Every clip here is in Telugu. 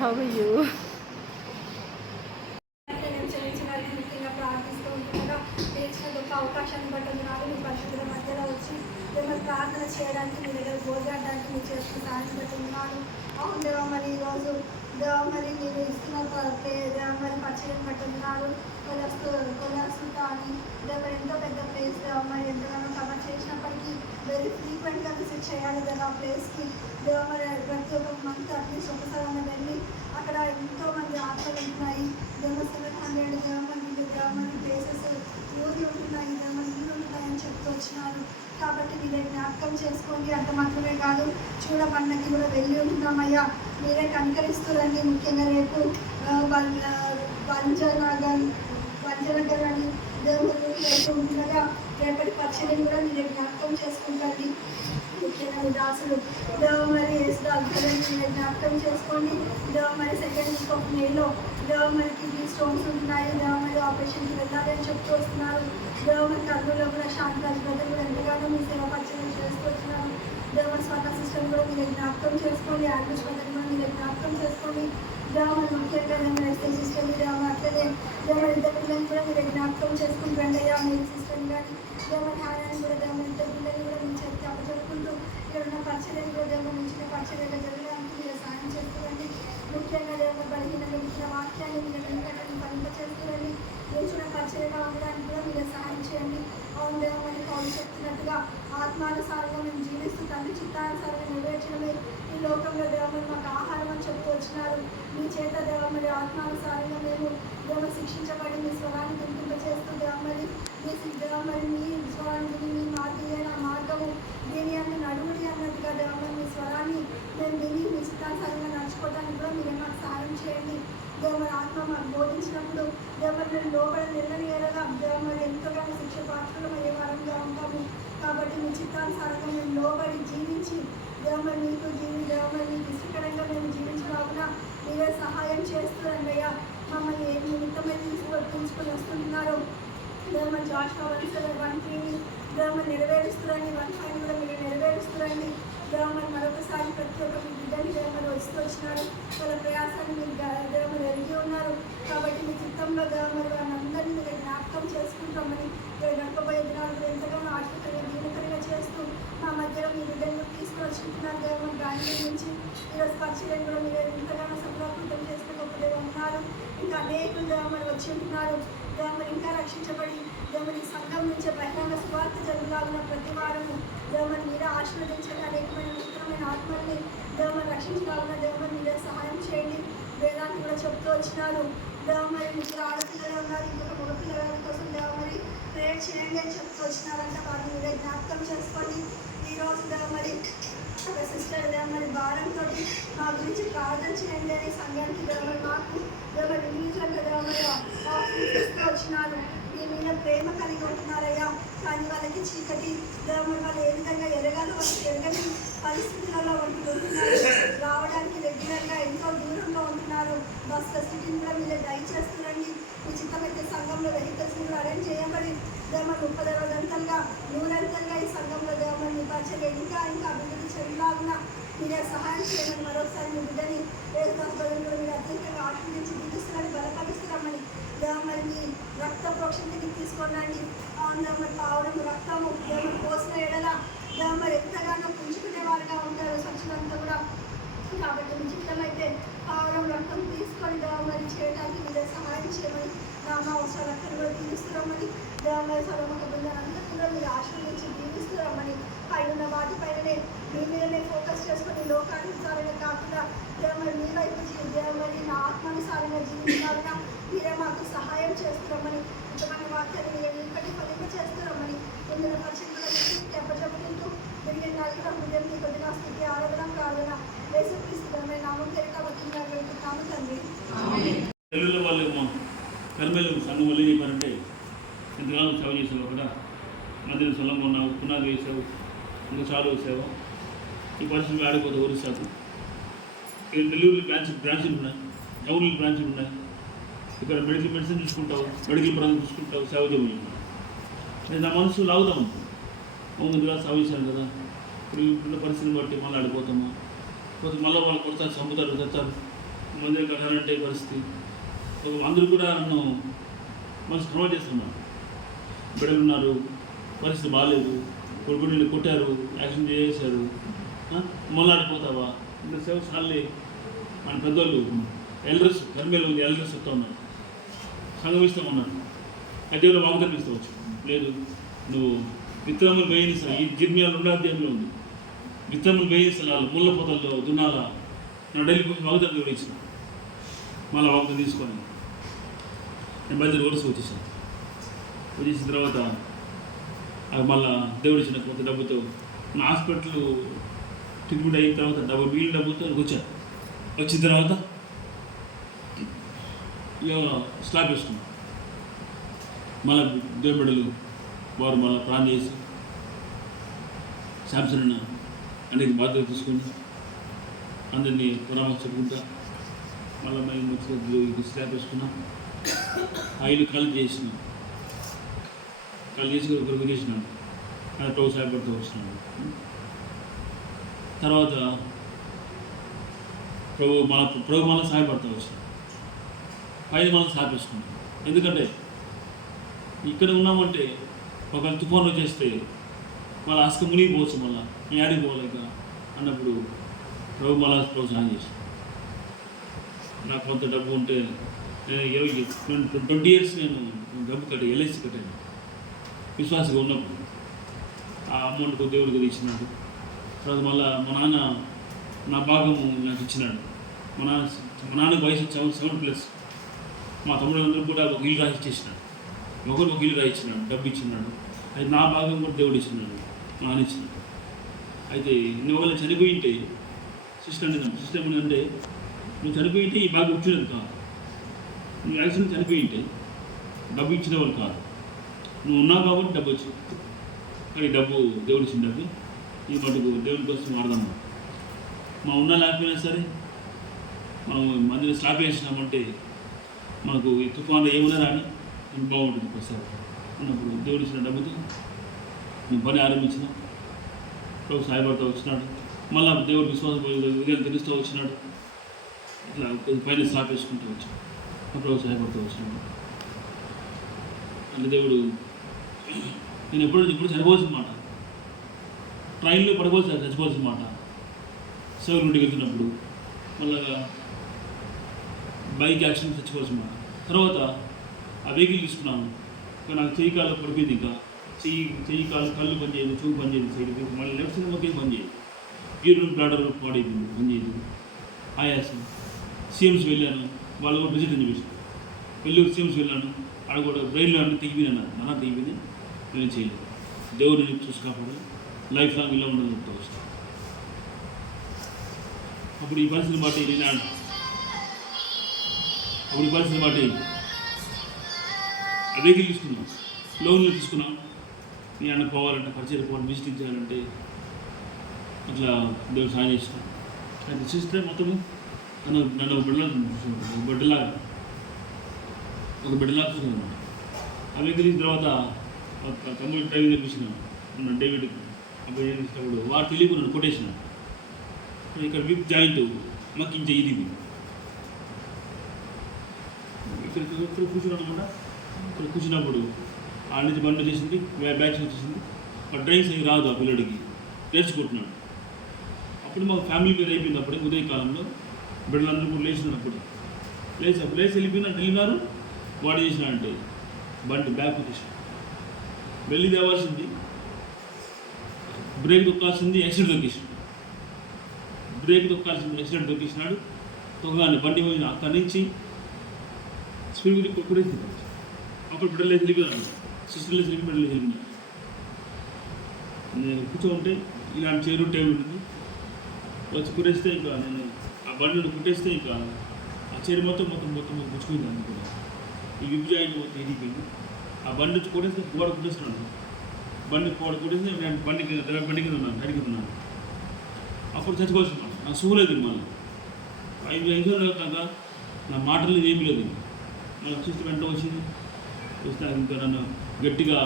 How are you? గొప్ప అవకాశాన్ని బట్టి నాడు మీ పరిశుద్ధుల మధ్యలో వచ్చి మిమ్మల్ని ప్రార్థన చేయడానికి మీ దగ్గర పోరాడడానికి మీరు చేస్తున్న సాయం బట్టి ఉన్నాడు. అవును దేవా, మరి ఈరోజు దేవా మరి మీరు ఇస్తున్న దేవా మరి పరిచయం బట్టి ఉన్నాడు. కొలస్తుత అని దేవ ఎంతో పెద్ద ప్లేస్ దేవా మరి ఎంతగానో కవర్ చేసినప్పటికీ వెరీ ఫ్రీక్వెంట్గా విజిట్ చేయాలి దేవా ఆ ప్లేస్కి. దేవా మరి ప్రతి ఒక్క మంత్ అట్లీస్ట్ ఒకసారి వెళ్ళి అక్కడ ఎంతోమంది ఆత్మలు ఉంటున్నాయి. దేవ 700 దేవ మరి ప్లేసెస్ ఊరి ఉంటున్నాయి, దేవ ఇల్లు ఉంటున్నాయని చెప్తూ వచ్చినారు. కాబట్టి మీరే జ్ఞాపకం చేసుకోండి. అంత మాత్రమే కాదు, చూడబండకి కూడా వెళ్ళి ఉంటున్నామయ్యా. మీరే కనికరిస్తురండి. ముఖ్యంగా రేపు వంజనగర్ అని దేవుడు వెళ్తూ ఉంటుండగా రేపటి పచ్చడిని కూడా మీరే జ్ఞాపకం చేసుకుంటండి. ముఖ్యంగా దాసులు దేవ మరి వేసుదాన్ని మీరే జ్ఞాపకం చేసుకోండి. దేవ మరి 2nd week of Mayలో దేవ మరి కిడ్నీ స్టోన్స్ ఉంటున్నాయి. దేవ మరి ఆపరేషన్కి వెళ్ళాలి అని చెప్తూ వస్తున్నారు. దేవ మరి కర్నూలులో కూడా శాంతిరాజ్ బ్రదర్ కూడా ఎంతగానో మీ సేవ పరిచయం చేస్తూ వచ్చినారు. దేవ మరి స్వర్ణ సిస్టమ్ కూడా మీరే జ్ఞాపకం చేసుకోండి. ఆండ్రూస్ బ్రదర్ కూడా మీరే జ్ఞాపకం చేసుకోండి. దేవ మరి ముఖ్యంగా ఎస్ఐ సిస్టమ్ దేవ అట్లనే దేవ మరి ఇద్దరు పిల్లల్ని కూడా మీరే జ్ఞాపకం చేసుకుంటండి అయ్యా. మీరు సిస్టమ్ కానీ దేవ మరి హారాన్ని కూడా దేవ మరి ఇద్దరు పిల్లల్ని కూడా మీ చేతి అప్పచెప్పుకుంటూ ఇక్కడ ఉన్న పరిచర్యలు కూడా దేవ నుంచిన పరిచర్యలు జరగడానికి మీరు సాయం చేస్తురండి. ముఖ్యంగా దేవ బలహీనంగా ఇచ్చిన వాక్యాన్ని మీరు వెంకటని ఫలింపచేస్తురండి. నిలిచిన పరిచర్యగా ఉండడానికి కూడా మీరు సహాయం చేయండి. అవును దేవ మరి కౌలు చెప్తున్నట్టుగా ఆత్మానుసారంగా మేము జీవిస్తూ తండ్రి చిత్తానుసారంగా నెరవేర్చడమే ఈ లోకంలో దేవ మరి మాకు ఆహారం అని చెప్తూ వచ్చినారు. మీ చేత దేవ మరి ఆత్మానుసారంగా మేము దేవ శిక్షించబడి మీ స్వరాన్ని వినిపింపచేస్తూ దేవ మరి మీ స్వరాన్ని మీ మార్గీయ మార్గము దీని అన్ని నడుముడి అన్నట్టుగా దేవ మరి మీ స్వరాన్ని మేము విని మీ చిత్తానుసారంగా నడుచుకోవడానికి కూడా మీరు మాకు సహాయం చేయండి. దేవ మరి ఆత్మ మాకు బోధించినప్పుడు దేవ మరి మేము లోపల నిర్ణయాలుగా దేవ మరి ఎంతగానో శిక్ష పాత్రలు అయ్యే వారంగా ఉంటాము. కాబట్టి మీ చిత్తానుసారంగా మేము లోబడి జీవించి దేవ మరి మీకు దేవ మరి మీకు ఇష్టకరంగా మేము జీవించలాగున మీరే సహాయం చేస్తున్నారండి అయ్యా. మమ్మల్ని ఏ నిమిత్తమై తీసుకొని వస్తున్నారో దేవ మరి జాషువా 1:3 దేవ మరి నెరవేరుస్తురండి. 1:5 కూడా మీరు నెరవేరుస్తురండి. దేవ మరి మరొకసారి ప్రతి ఒక్క మీ బిడ్డని దేవ మరి వస్తూ వచ్చినారు. వాళ్ళ ప్రయాసాన్ని మీరు దేవ మరి ఎరిగి ఉన్నారు. కాబట్టి మీ చిత్తంలో దేవ మరి వాళ్ళందరినీ మీరు జ్ఞాపకం చేసుకుంటామని గడపబోయే దినాలు కూడా ఎంతగానో ఆశ్చర్యంగా దీనకరంగా చేస్తూ మా మధ్యలో మీ బిడ్డను తీసుకొని వచ్చింటున్నారు. దేవ మరి దాని నుంచి ఈరోజు పరిచయం కూడా మీరు ఎంతగానో సఫలాకృతం చేస్తే గొప్ప దేవ ఉన్నారు. ఇంకా అనేకులు దేవ మరి వచ్చి ఉంటున్నారు. దేవ మరి ఇంకా రక్షించబడి దేవ మరి సంఘం నుంచి బహిరంగ సువార్త జరుగులాగున్న ప్రతి వారము దేవ మరి మీరే ఆశీర్వదించండి. అనేకమైన నూతనమైన ఆత్మల్ని దేవ మరి రక్షించలాగున్న దేవ మరి మీరే సహాయం చేయండి. వేదాన్ని కూడా చెప్తూ వచ్చినారు. దేవ మరి ముగ్గురు ఆడపిల్లలు ఉన్నారు, ఇంకొక మగ పిల్లల కోసం దేవ మరి ప్రేయర్ చేయండి అని చెప్తూ వచ్చినారంట. వారిని మీరే జ్ఞాపకం చేసుకోండి. ఈరోజు దేవ మరి ఒక సిస్టర్ దేవ మరి భారంతో మా గురించి ప్రార్థన చేయండి అని సంఘానికి దేవ మరి మాకు దేవ మరి ఇండివిజువల్గా దేవ మరి ఆఫీస్తో వచ్చినారు. మీ మీద ప్రేమ కలిగి ఉంటున్నారయ్యా. కానీ వాళ్ళకి చీకటి దేవ మరి వాళ్ళు ఏ విధంగా ఎరగాలో వాళ్ళకి ఎరగని పరిస్థితులలో ఉంటున్నారు. రావడానికి రెగ్యులర్గా ఎంతో దూరంలో ఉంటున్నారు. బస్ ఫెసిలిటీని కూడా మీరు దయచేస్తున్నారండి. మీ చిత్తమైతే సంఘంలో వెహికల్స్ కూడా అరేంజ్ చేయబడి దేవ 30 రోజంతలుగా 100 ఈ సంఘంలో దేవ మరి మీ పరిచయం ఇంకా అభివృద్ధి చెందలాగున మీరే సహాయం చేయమని మరొకసారి మీ బిడ్డని వేసుకొని కూడా మీరు అత్యంతంగా ఆశ్రయించి దిగుస్తున్నారని బలపరుస్తున్నామని దేవ మరి మీ రక్త ప్రోక్షణకి తీసుకోనండి. దేవ మరి పావడం రక్తము దేవ మరి పోసిన ఎడల దేవ మరి ఎంతగానో పుంజుకునే వారుగా ఉంటారు సక్షులంతా కూడా. కాబట్టి మీ చిత్తమైతే పావడం రక్తం తీసుకొని దేవ మరి చేయడానికి మీరే సహాయం చేయమని నామ అవసరాలు కూడా దీవిస్తున్నామని దేవ మరి సొలొమోను బృందాలంతా కూడా మీరు ఆశ్రయించి దీవిస్తున్నామని పైన వాటిపైననే మీ మీదనే ఫోకస్ చేసుకొని లోకానుసారంగా కాకుండా దేవ మరి మీ వైపు దేవ మరి నా ఆత్మానుసారంగా జీవించాలన్నా మీరే మాకు సహాయం చేస్తున్నామని ఇతమైన వాక్యాన్ని మీరు ఇంకటి ఫలింప చేస్తున్నామని ఇందులో పరిచయం చెప్పజెప్పుకుంటూ తిరిగి నలుగుల హృదయం మీ కొద్దిన స్థితి ఆరాధన ప్రార్థన వేసుక్రీస్తున్న నామం పేరిట వచ్చినాము తండ్రి. కర్మలు సంఘం వల్ల చెప్పారంటే ఎంతకాలం సేవ చేసావు కదా, మధ్యలో సొలంగా ఉన్నావు, పునాది వేసావు, ఇంకా చాలు వేసావు. ఈ పరిస్థితులు ఆడిపోతే ఒరిస్సాకు డెలివరీ బ్రాంచ్లు ఉన్నాయి, టౌన్లు బ్రాంచ్లు ఉన్నాయి. ఇక్కడ మెడిసిన్ చూసుకుంటావు, మెడికల్ పరంగా చూసుకుంటావు, సేవ చేయమని నేను నా మనసు లాగుదామనుకో. ముందుగా సేవ చేశాను కదా, ఇప్పుడు ఇప్పుడున్న పరిస్థితిని బట్టి మళ్ళీ ఆడిపోతాము. మళ్ళీ వాళ్ళు కొడతారు, చంపుతారు, తెస్తారు. మందిరం కట్టాలంటే పరిస్థితి అందరూ కూడా నన్ను మనసు ప్రమోట్ చేస్తున్నారు. బిడ్డలు ఉన్నారు, పరిస్థితి బాగాలేదు, కొడుకుని కొట్టారు, యాక్సిడెంట్ చేసేసారు, మొదలాడిపోతావా ఇంత సేవ చాలే. మన పెద్దోళ్ళు ఎల్డర్స్ కర్మేలు ఉంది, ఎల్డర్స్ వస్తూ ఉన్నారు, సంఘం ఇస్తూ ఉన్నారు. అయితే ఎవరో వాగ్దానం ఇస్తవచ్చు. లేదు, నువ్వు విత్తనములు వేయని ఈ జిర్మియాలు 2వ అధ్యాయంలో ఉంది. విత్తనములు వేయని స్థలాలు ముళ్ళ పొదల్లో దున్నాల నేను డైలీ వాగ్దానం వివరించిన. మళ్ళీ వాగ్దానం తీసుకొని నేను బయలుదేరి వరుస వచ్చేసాను. వచ్చేసిన తర్వాత మళ్ళీ దేవుడు ఇచ్చిన కొంత డబ్బుతో నా హాస్పిటల్ ట్రీట్మెంట్ అయిన తర్వాత వీళ్ళ డబ్బుతో వచ్చాను. వచ్చిన తర్వాత స్లాబ్ వేసుకున్నాను. మళ్ళీ దేవుడు వారు మళ్ళీ ప్లాన్ చేసి శాంసన్ అన్న అనేది బాధ్యత తీసుకొని అందరినీ పరామర్శ చెప్పుకుంటా మళ్ళీ మేము స్లాబ్ వేసుకున్నాం. ఆయిల్ ఖాళీ చేసినాం, ఖాళీ చేసి ఒకరికి చేసినాడు. అది టౌ సహాయపడుతూ వచ్చినాడు. తర్వాత ప్రభు మళ్ళీ సహాయపడుతూ వచ్చినాడు. పైన మళ్ళీ స్లాబ్ వేసుకున్నాం. ఎందుకంటే ఇక్కడ ఉన్నామంటే ఒకవేళ తుఫాను వచ్చేస్తే మళ్ళీ ఆస్క మునిగిపోవచ్చు, మళ్ళీ నేను ఆడికి పోలేక అన్నప్పుడు ప్రభు మళ్ళీ ప్రోత్సాహం చేసి నాకు కొంత డబ్బు ఉంటే నేను 20 years నేను డబ్బు కట్టాను, LIC కట్టాను విశ్వాసగా ఉన్నప్పుడు. ఆ అమౌంట్ దేవుడికి ఇచ్చినాడు. తర్వాత మళ్ళీ మా నాన్న నా భాగము నాకు ఇచ్చినాడు. మా నాన్నకి వయసు 7+. మా తమ్ముడు కూడా ఒక ఇల్లు రాసి ఇచ్చేసినాడు. ఒకరు ఒక ఇల్లు రాయించినాడు, డబ్బు ఇచ్చినాడు. అయితే నా భాగం కూడా దేవుడు ఇచ్చినాడు, నాన్న ఇచ్చినాడు. అయితే నువ్వు ఒకవేళ చనిపోయింటే సిస్టమ్ ఏంటంటే నువ్వు చనిపోయింటే ఈ భాగం ఇచ్చినది కాదు. నువ్వు యాక్సిడెంట్ చనిపోయింటే డబ్బు ఇచ్చిన వాళ్ళు కాదు, నువ్వు ఉన్నావు కాబట్టి డబ్బు వచ్చింది. కానీ డబ్బు దేవుడు ఇచ్చిన డబ్బు ఈ మటుకు దేవుడి కోసం వాడదాం. మా ఉన్నా లేకపోయినా సరే మనం మందిని స్లాబ్ వేసినామంటే మనకు ఈ తుఫాన్లో ఏమన్నా రాని బాగుంటుంది. ప్రసాద్ అన్నప్పుడు దేవుడు ఇచ్చిన డబ్బుతో నేను పని ఆరంభించిన. ప్రభు సహాయపడుతూ వచ్చినాడు. మళ్ళీ దేవుడు విశ్వాసం ఉదయం తెలుస్తూ వచ్చినాడు. ఇట్లా పైన స్లాబ్ వేసుకుంటూ వచ్చాడు. ప్రభు సహాయపడుతూ వచ్చినాడు. అంటే దేవుడు నేను ఎప్పుడు చనిపోవాల్సిన మాట, ట్రైన్లో చచ్చిపోవాల్సిన మాట, సేవలు నుండి వెళ్తున్నప్పుడు మళ్ళా బైక్ యాక్సిడెంట్ చచ్చిపోవాల్సిన మాట. తర్వాత ఆ వెహికల్ తీసుకున్నాను, ఇంకా నాకు చెయ్యి కాళ్ళు పడిపోయింది. ఇంకా చెయ్యి కాళ్ళు కళ్ళు పనిచేయదు, చూపు పనిచేయదు, సైడ్ మళ్ళీ లెఫ్ట్ సైడ్ మొత్తం పనిచేయదు, యూరిన్ బ్లాడర్ పాడైపోయింది, పనిచేయదు, ఆయాసం. CMS వెళ్ళాను, వాళ్ళు కూడా విజిట్ అని చెప్పేసి వెళ్ళి CMS వెళ్ళాను. అక్కడ కూడా బ్రెయిన్లో అన్నీ తెగిపోయింది అన్నారు. మన తెగిపోయింది, నేను చేయలేదు. దేవుడిని చూసి కాపాడు, లైఫ్ లాంగ్ ఇలా ఉండదు చెప్తా వచ్చాను. అప్పుడు ఈ పరిస్థితిని బట్టి ఆ వెహికల్ తీసుకున్నాం, లోన్లు తీసుకున్నాం. నేను అన్న పోవాలంటే పరిచయం పోవాలి, విజిటింగ్ చేయాలంటే ఇట్లా దేవుడు సాయం చేసినాం. అది సిస్టర్ మొత్తము నన్ను ఒక బిడ్డలాగా చూసుకున్నాను. ఆ వెహికల్ తీసిన తర్వాత తమ్ముడు డ్రైవింగ్ నేర్పించినాను డేవిడ్. అబ్బాయి చేసినప్పుడు వాడు తెలియకున్నాను కొట్టేసినాను. ఇక్కడ విప్ జాయింట్ మక్కించే ఇది ఇక్కడ కూర్చున్నాను అనమాట. ఇక్కడ కూర్చున్నప్పుడు ఆ నుంచి బండి వచ్చేసింది, బ్యాచ్ వచ్చేసింది. ఆ డ్రైవింగ్ సరిగ్గా రాదు ఆ పిల్లడికి, నేర్చుకుంటున్నాడు. అప్పుడు మా ఫ్యామిలీ మీద అయిపోయింది. అప్పుడే ఉదయకాలంలో బిడ్డలందరూ కూడా లేచినప్పుడు లేచి వెళ్ళినారు. వాడు చేసినాడంటే బండి బ్యాక్ వచ్చేసాడు. వెళ్ళి తేవాల్సింది, బ్రేక్ తొక్కాల్సింది, యాక్సిడెంట్ తొక్కేసాడు. బ్రేక్ తొక్కాల్సింది, యాక్సిడెంట్ తొక్కేసినాడు. తొక్కగానే బండి పోయిన అక్కడి నుంచి స్పీడ్ కొట్టేసి అప్పుడు బిడ్డలు వెళ్ళిపోయినాడు. సిస్టర్లు వెళ్ళి బిడ్డలు వెళ్ళిపోయినాడు. నేను కూర్చోంటే ఇలాంటి చైరు టేబుల్ ఉంటుంది, వచ్చి కుట్టేస్తే ఇంకా నేను ఆ బండిని కుట్టేస్తే ఇంకా ఆ చైరు మొత్తం గుచ్చుకుంది. అందుకు కూడా ఈ విప్ జాయింట్ మొత్తం ఎదిగిపోయింది. ఆ బండి వచ్చి కొట్టేస్తే గోడ కుట్టేస్తున్నాను. బండి కొట్టేస్తే నేను బండి కింద ఉన్నాను. అప్పుడు చచ్చిపోతున్నాను. నాకు సూలేదు. మళ్ళీ 5 నిమిషాలు కాక నా మాటలు ఏమీ లేదు. నాకు చూస్తే వెంట వచ్చింది. చూస్తే ఇంకా నన్ను గట్టిగా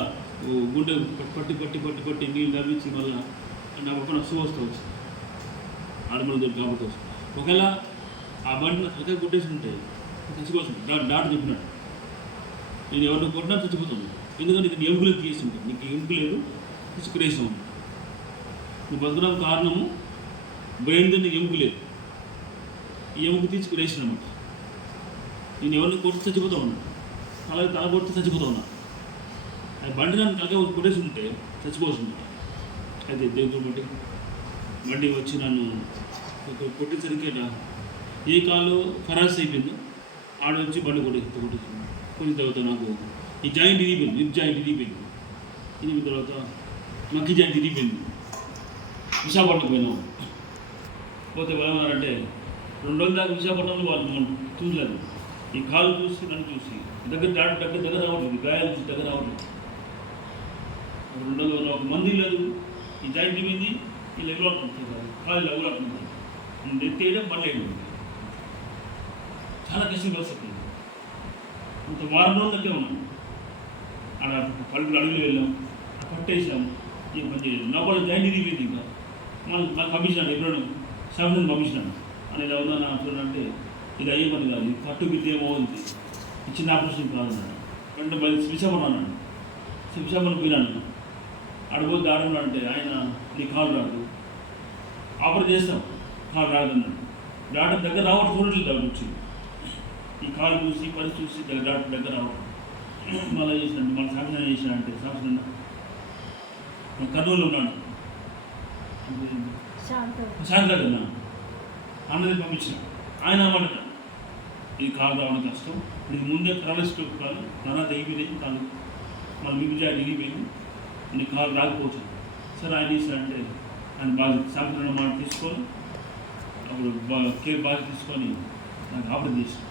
గుండె పట్టి నీళ్ళు తవ్వించి మళ్ళీ నాకు ఒక సువస్తూ వచ్చింది. ఆడమల దొరికి కాబట్టి వస్తుంది. ఒకవేళ ఆ బండిలో హృదయ కొట్టేసి ఉంటాయి చచ్చిపోతుంది. డాక్టర్ చెప్పినట్టు నేను ఎవరిని కొట్టినా చచ్చిపోతుంది. ఎందుకంటే నీకు ఎముకలు తీస్తుంటాయి, నీకు ఎముక లేదు, క్రేసం ఉంది. నువ్వు బతకడం కారణము బ్రెయిన్ తో నీకు ఎముక లేదు, ఈ ఎముక తీసి క్రేషన్ అన్నమాట. నేను ఎవరిని కొట్టి చచ్చిపోతా ఉన్నా, అలాగే తల కొట్టి చచ్చిపోతా ఉన్నా. అది బండి నన్ను తలగా కొట్టేసి ఉంటే చచ్చిపోతుంది. అయితే దేవుడు బట్టి బండి వచ్చి నన్ను కొట్టేసరికి ఏ కాలు ఖరాస్ అయిపోయిందో ఆడ వచ్చి బండి కొట్టేసింది. కొట్టిన తర్వాత నాకు ఈ జాయింట్ ఇరిగిపోయింది, లిప్ జాయింట్ ఇరిగిపోయింది. ఇరిగిన తర్వాత మక్కి జాయింట్ ఇరిగిపోయింది. విశాఖపట్నం పోయినాం. పోతే వాళ్ళు ఏమన్నారంటే 2 రోజుల దాకా విశాఖపట్నంలో వాళ్ళు చూడలేదు. ఈ కాలు చూసి నన్ను చూసి దగ్గర రావట్లేదు, గాయాలు చూసి దగ్గర రావట్లేదు. 2 రోజులు ఒక మంది లేదు, ఈ జాయింట్ ఇరిగింది, ఈ లెవెల్ అవుతుంది, కాలు లెవెల్ అవుతుంది. ఎత్తేయడం బండి అయింది. చాలా కష్టం పరిస్థితి. ఇంత వారం రోజులు దగ్గర ఉన్నాం. ఆడ పలుకులు అడుగులు వెళ్ళాం, పట్టేసాము, ఏం పని చేయలేదు. నా కూడా జాయింట్ ఇరిగిపోయింది. ఇంకా నాకు పంపించినాడు, ఎప్పుడైనా శాంసంగ్ పంపించినాను అని ఇలా ఉందని అంటున్నానంటే ఇది అయ్యే పని కాదు, ఇది పట్టు బిడ్డ ఏమో ఉంది, ఈ చిన్న ఆపరేషన్ కాదన్నాడు. అంటే మళ్ళీ విశాఖపట్నం అన్నాడు. విశాఖపట్నం పోయినాను. అడుగుపోతే ఆడడం అంటే ఆయన నీ కాలు రాదు, ఆపరేట్ చేస్తాం, కాలు రాదన్నాడు. డాక్టర్ దగ్గర రావడం చూడట్లేదు. డాక్టర్ వచ్చి ఈ కాలు చూసి పరిస్థితి చూసి డాక్టర్ దగ్గర రావడం మళ్ళీ చేసినట్టు మళ్ళీ శాంక్షన్ చేసినంటే శాంక్షన్ కర్నూలు ఉన్నాను, శాంతి కన్నా అన్నది పంపించిన. ఆయన అన్నమాట ఇది కాలు రావడం కష్టం, నీకు ముందే కరాలిస్ట్ కాదు, నానా తెగిపోయింది కాలు, మళ్ళీ మీకు జాయి దిగిపోయింది, నీ కాలు రాకపోవచ్చు. సరే ఆయన చేసినంటే ఆయన బాగా శాంక్షన్ మాట తీసుకొని అప్పుడు కేర్ బాగా తీసుకొని నాకు ఆపరేట్ చేసాను.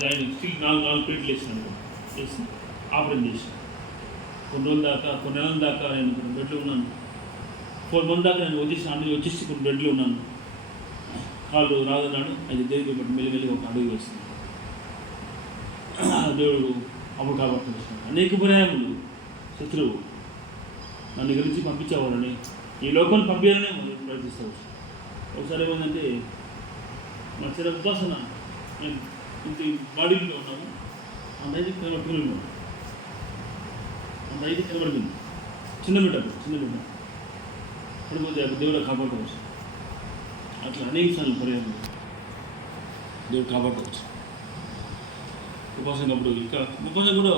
జాయిన్ స్టిల్ 4 ప్లేట్లు వేసినాను, వేసి ఆపరేట్ చేసాను. కొన్ని రోజుల దాకా, కొన్ని నెలల దాకా నేను బెడ్లో ఉన్నాను. 4 మంత్ దాకా నేను వచ్చేసి కొన్ని బెడ్లో ఉన్నాను. కాళ్ళు రాదన్నాడు, అది దేవుడు బట్టి మెల్లిమెల్లిగా ఒక అడుగు వేస్తుంది. దేవుడు అప్పుడు కాబట్టి అనేక పర్యాయములు శత్రువు నన్ను గురించి పంపించేవాడని, ఈ లోకం పంపించాలని ప్రయత్నిస్తావు. ఒకసారి ఏమైందంటే మా చిన్న ఉపాసన నేను ఇంత బాడీలో ఉన్నాము, అంత అయితే కనబడుతున్నాను, అంత అయితే కనబడుతుంది. చిన్న బిడ్డ పడిపోతే అప్పుడు దేవుడు కాపాడుకోవచ్చు. అట్లా అనేక సార్లు పర్యాలు దేవుడు కాపాడుకోవచ్చు. ఉపాసన అప్పుడు ఇంకా ఉపాసన కూడా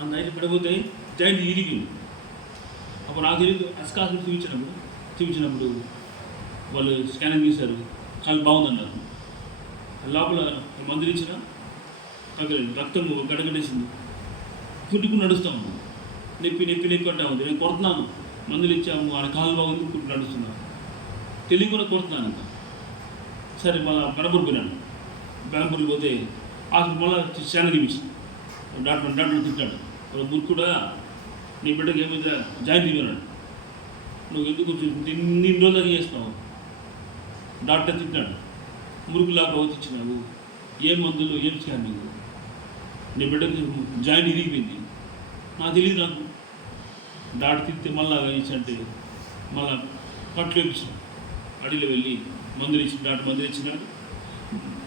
అంత అయితే పడిపోతే జాయింట్ ఇరిగింది. అప్పుడు నాకు తెలియదు, అస్కాసులు చూపించినప్పుడు వాళ్ళు స్కానింగ్ చేశారు, కాలు బాగుందన్నారు. లోపల మందులు ఇచ్చిన తగ్గలేదు, రక్తం గడగడేసింది, కుట్టుకు నడుస్తాము, నొప్పి అంటా ఉంది. నేను కొడుతున్నాను, మందులు ఇచ్చాము, ఆయన కాలు బాగుంది, కుట్టు నడుస్తున్నాను, తెలివి కూడా కొడుతున్నాను. ఇంకా సరే మళ్ళీ బెంగళూరు పోయినాను. బెంగళూరు పోతే హాస్పిటల్ మళ్ళీ స్కానింగ్ చూపించి డాక్టర్ తిట్టాడు, మురికి కూడా నీ బిడ్డకి ఏమైతే జాయింట్ ఇవ్వనాడు, నువ్వు ఎందుకు ఇన్ని రోజులు చేస్తావు. డాక్టర్ తిట్టాడు, మురుగులాగా ప్రవర్తించినావు, ఏం మందులు ఏం స్కానింగ్, నీ బిడ్డకి జాయింట్ ఇరిగిపోయింది. నాకు తెలియదు. నాకు డాక్టర్ తిరిగితే మళ్ళీ ఇచ్చంటే మళ్ళీ కట్లు వేపించాను. అడిలో వెళ్ళి మందులు ఇచ్చి డాక్టర్ మందులు ఇచ్చినాడు,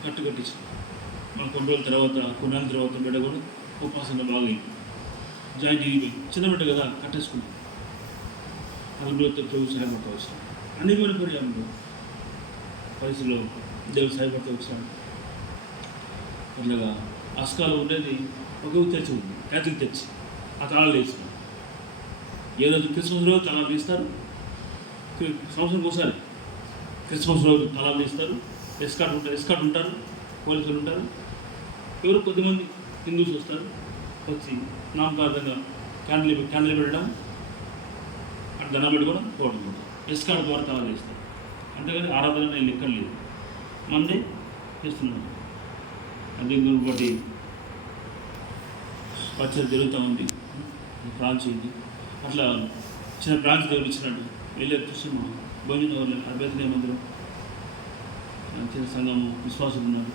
కట్టించాను. మళ్ళీ కొన్ని రోజుల తర్వాత, కొన్ని నెలల తర్వాత బిడ్డ కూడా ఉపాసన బాగా జాయింట్ ఇరిగిపోయింది. చిన్న బిడ్డ కదా, కట్టేసుకున్నాను. అభివృద్ధి సహాయపడతా వచ్చాను. అన్ని వెళ్ళిపోయాము పరిస్థితిలో దేవుడు సహాయపడతా వచ్చాను. ఇట్లాగా అస్కాలు ఉండేది ఒక తెచ్చి ఉంది, క్యాథలిక్ తెచ్చి ఆ తలాలు వేసుకున్నాను. ఏ రోజు క్రిస్మస్ రోజు తలాలు తీస్తారు, సంవత్సరం ఒకసారి క్రిస్మస్ రోజు తలాలు తీస్తారు. ఎస్కాట్ ఉంటారు, పోలీసులు ఉంటారు, ఎవరు కొద్దిమంది హిందూస్ వస్తారు, వచ్చి నామకార్థంగా క్యాండిల్ పెట్టడం, అక్కడ దండం పెట్టుకోవడం, పోవడం. ఎస్కాట్ ద్వారా తలాలు చేస్తారు. అంతేగాని ఆరాధన నేను లెక్క లేదు, మందే చేస్తున్నాను. అదే బట్టి పచ్చడి జరుగుతూ ఉంది, బ్రాంచ్ ఉంది. అట్లా చిన్న బ్రాంచ్ దేవుడు ఇచ్చినట్టు వెళ్ళే చూస్తున్నాం. భోజనం అభ్యర్థి మందిరం చిన్న సంఘము విశ్వాసులు ఉన్నారు,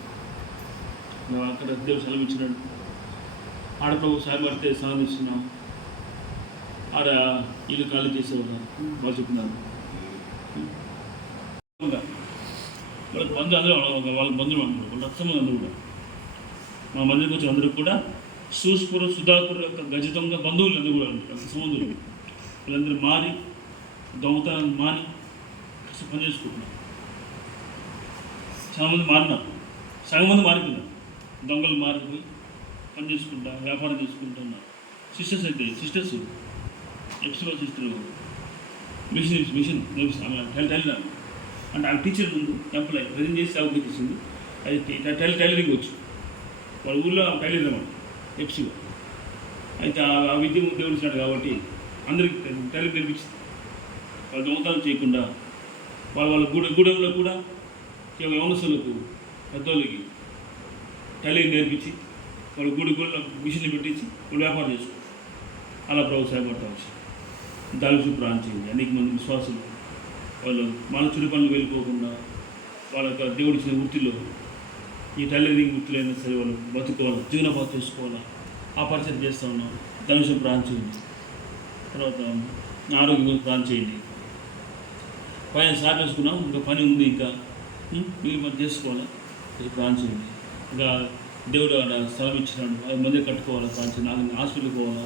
అక్కడ దేవుడు సెలవు ఇచ్చినాడు. ఆడ ప్రభు సాయపడితే సెలవు ఇస్తున్నాం. ఆడ ఇల్లు ఖాళీ చేసేవారు బాగా చెప్తున్నారు. వాళ్ళకి అందరూ వాళ్ళ బంధువులు అంటారు, వాళ్ళ రక్తం అందరూ కూడా మా మందిరికి వచ్చిన అందరూ కూడా సూస్పుర సుధాపుర యొక్క గజితంగా బంధువులు అందరూ కూడా అంటారు, సముద్రులు వాళ్ళందరూ మారి దొంగతనాన్ని మాని కష్టం పని చేసుకుంటున్నారు. చాలామంది మారినారు, సగం మంది మారిపోయినారు, దొంగలు మారిపోయి పని చేసుకుంటా వ్యాపారం చేసుకుంటున్నారు. సిస్టర్స్ అయితే sisters extra sister machine tailor అంటే ఆ టీచర్ ముందు ఎంప్లాయ్ ప్రజెంట్ చేసి అవకాశం ఇచ్చింది. అది టైలరింగ్ వచ్చు, వాళ్ళ ఊళ్ళో టైలర్ అన్నమాట ఎఫ్సీగా. అయితే ఆ విద్య దేవుడు ఇచ్చినాడు కాబట్టి అందరికి టైలరింగ్ నేర్పించింది. వాళ్ళు దొంగతనం చేయకుండా వాళ్ళ గూడెంలో కూడా యవనస్తులకు పెద్దోళ్ళకి టైలరింగ్ నేర్పించి వాళ్ళు గూడెంలో మిషన్లు పెట్టించి వాళ్ళు వ్యాపారం చేసుకో అలా ప్రభు సహాయపడతా వచ్చి దాని ప్రాణం చేయండి. అనేక మంది విశ్వాసులు వాళ్ళు మన చుడి పనులు వెళ్ళిపోకుండా వాళ్ళ యొక్క దేవుడి ఇచ్చిన వృత్తిలో ఈ టైలరింగ్ వృత్తిలో అయినా సరే వాళ్ళు బతుకోవాలి, జీవనోపాధి చేసుకోవాలా, ఆ పరిచయం చేస్తూ ఉన్నాం. ధనుషం ప్రాణం చేయండి. తర్వాత ఆరోగ్యం గురించి ప్రాణం చేయండి. పైన సార్ వేసుకున్నాం, ఇంకా పని ఉంది, ఇంకా మీరు మనం చేసుకోవాలా, ఇది ప్రాణం చేయండి. ఇంకా దేవుడు స్థలం ఇచ్చినాడు, అది మంది కట్టుకోవాలా, ప్రాణం చేయండి. నాకు హాస్పిటల్కి పోవాలా,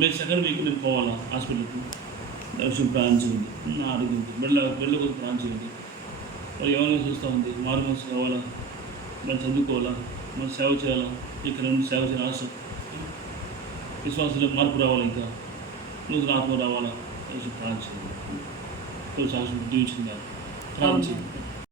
మీరు సెకండ్ వీక్ నేను పోవాలా హాస్పిటల్కి, దర్శనం ప్రాణం చేయండి. ఆరోగ్యం వెళ్ళ కొద్ది ప్రాణం చేయండి. వాళ్ళు ఎవరైనా చూస్తూ ఉంది, మారు మనసు కావాలా, మనం చదువుకోవాలా, మనం సేవ చేయాలా, ఇక్కడ నుండి సేవ చేయాలి, ఆశ విశ్వాసంలో మార్పు రావాలి, ఇంకా నూతన ఆత్మ రావాలా, దర్శనం ప్రాణం చేయండి. సాక్షి దీవించింది ప్రాణం చేయండి.